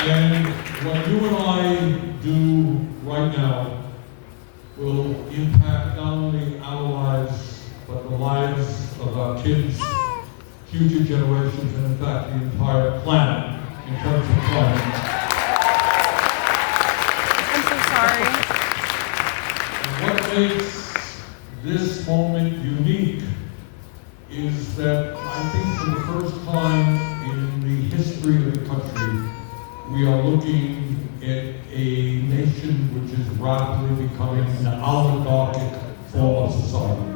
And what you and I do right now will impact not only our lives, but the lives of our kids, future generations, and in fact the entire planet in terms of climate. I'm so sorry. And what makes this moment unique is that I think for the first time in the history of the country, we are looking at a nation which is rapidly becoming an oligarchic form of society.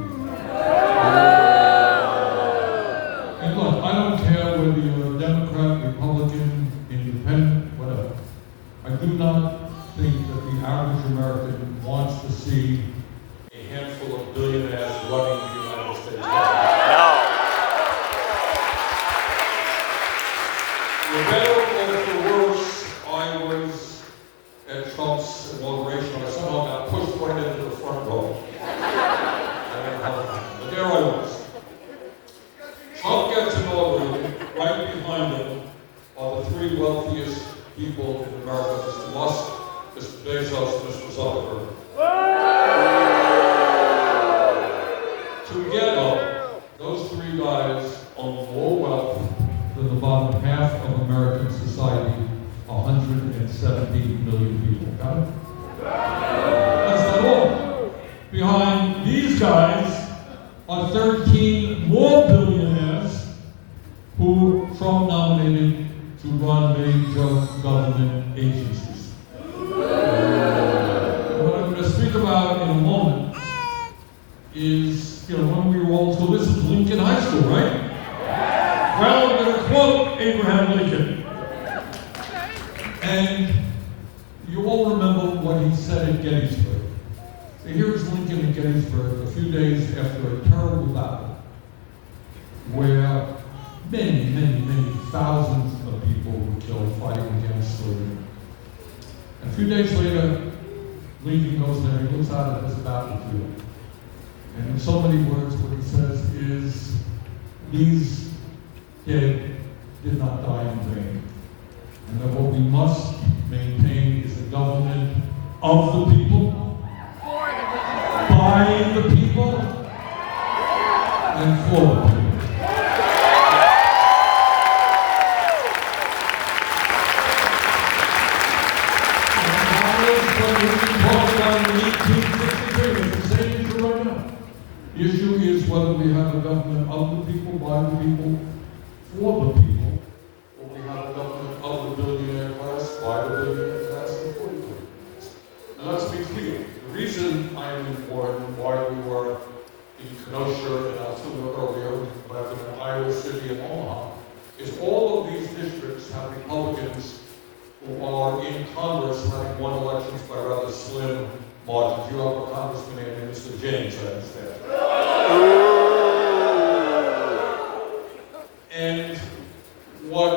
And look, I don't care whether you're a Democrat, Republican, Independent, whatever. I do not think that the average American wants to see a handful of billionaires running the United States government. No. For better or for worse, I was at Trump's inauguration. I somehow got pushed right into the front row. I don't know how, but there I was. Trump gets inaugurated. Right behind him are the three wealthiest people in America: Mr. Musk, Mr. Bezos, and Mr. Zuckerberg. Together, those three guys own more wealth than the bottom half of American society, 170 million people. Got it? That's not all. Behind these guys are 13 more billionaires who Trump nominated to run major government agencies. What I'm going to speak about in a moment is, when we were all told, this is Lincoln High School, right? Well, I'm going to quote Abraham Lincoln. And you all remember what he said at Gettysburg. So here's Lincoln at Gettysburg a few days after a terrible battle where many, many, many thousands of people were killed fighting against slavery. And a few days later, Lincoln goes there, he looks out at this battlefield. And in so many words, what he says is, these dead did not die in vain. And that what we must maintain is a government of the people, by the people, and for the people. The issue is whether we have a government of the people, by the people, for the people, or we have a government of the billionaire class, by the billionaire class, and for the billionaire class. Now let's be clear. The reason I am informed why we were in Kenosha and Altoona earlier, but in Iowa City and Omaha, is all of these districts have Republicans who are in Congress having won elections by rather slim margins. You have a congressman named Mr. James, I understand. And what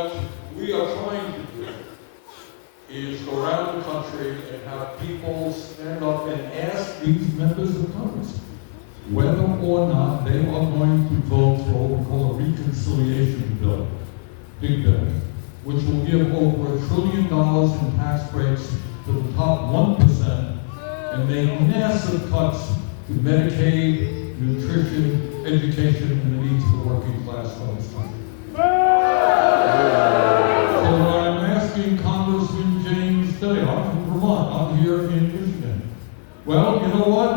we are trying to do is go around the country and have people stand up and ask these members of Congress whether or not they are going to vote for what we call a reconciliation bill, big bill, which will give over $1 trillion in tax breaks to the top 1% and make massive cuts to Medicaid, nutrition, education, and the needs of the working class of this country. So I'm asking Congressman James today, I'm from Vermont, I'm here in Michigan. Well, you know what?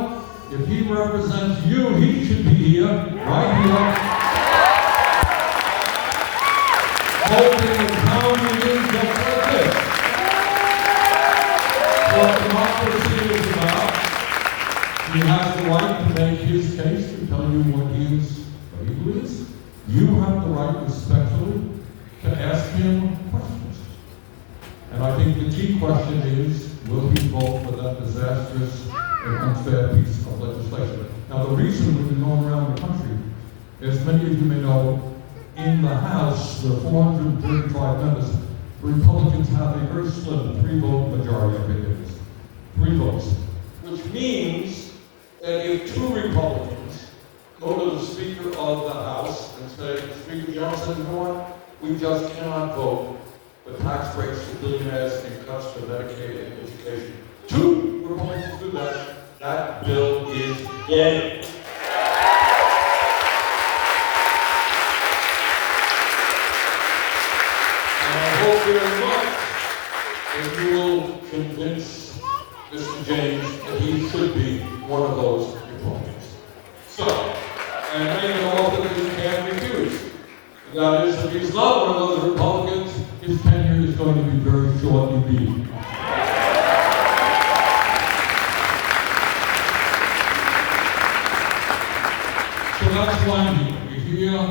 If he represents you, he should be here, right here, holding the town meeting just like this. What democracy is about, he has the right to make his case, to tell you what he believes. You have the right, respectfully, to ask him questions. And I think the key question is, will he vote for that disastrous and unfair piece of legislation? Now, the reason we've been going around the country, as many of you may know, in the House, the 435 members, the Republicans have a very slim 3-vote majority, I think it is. 3 votes. Which means that if 2 Republicans go to the Speaker of the House and say, Speaker Johnson, you know what? We just cannot vote for tax breaks for billionaires and cuts to Medicaid and education. 2 Republicans do that. That bill is dead. And I hope very much that you will convince Mr. James that he should be one of those Republicans. So, and make an offer that he can't refuse. That is, if he's not one of those Republicans, his tenure is going to be very short indeed. So that's why we're here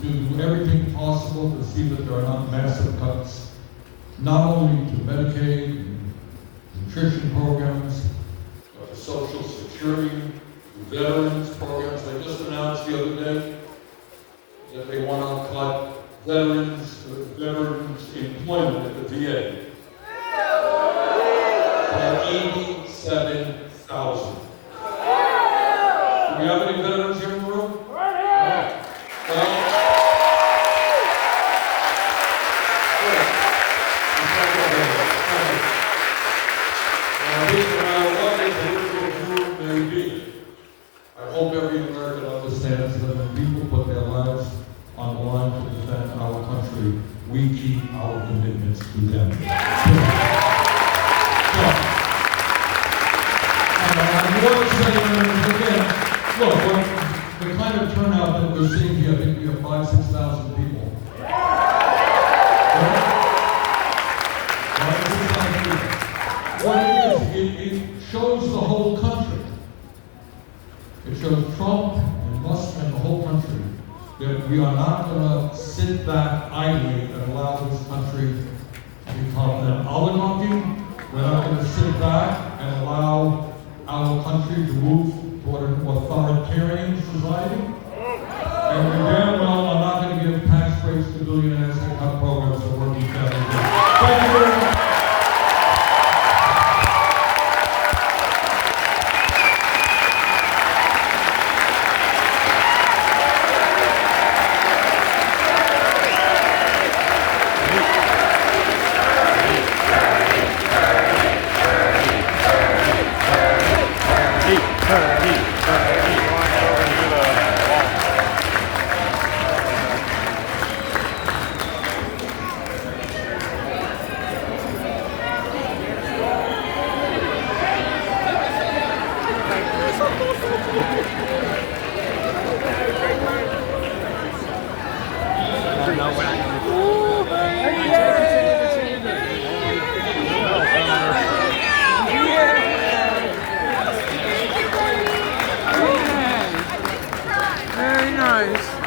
to do everything possible to see that there are not massive cuts, not only to Medicaid, and nutrition programs, but to Social Security, to veterans programs. They just announced the other day that they want to cut veterans employment at the VA by 87,000. Do we have any veterans here in the room? Right. Well, I hope every American understands that when people put their lives on the line to defend our country, we keep our commitments to them. I want to say again, look, the kind of turnout that we're seeing here, I think we have 5,000-6,000 people. What it is, it shows the whole country. It shows Trump and Musk and the whole country that we are not going to sit back idly and allow this country to become an oligarchy. We're not going to sit back and allow our country to move toward an authoritarian society. And we damn well are not going to give tax breaks to billionaires and cut programs for working families. Thank you very much. Very nice.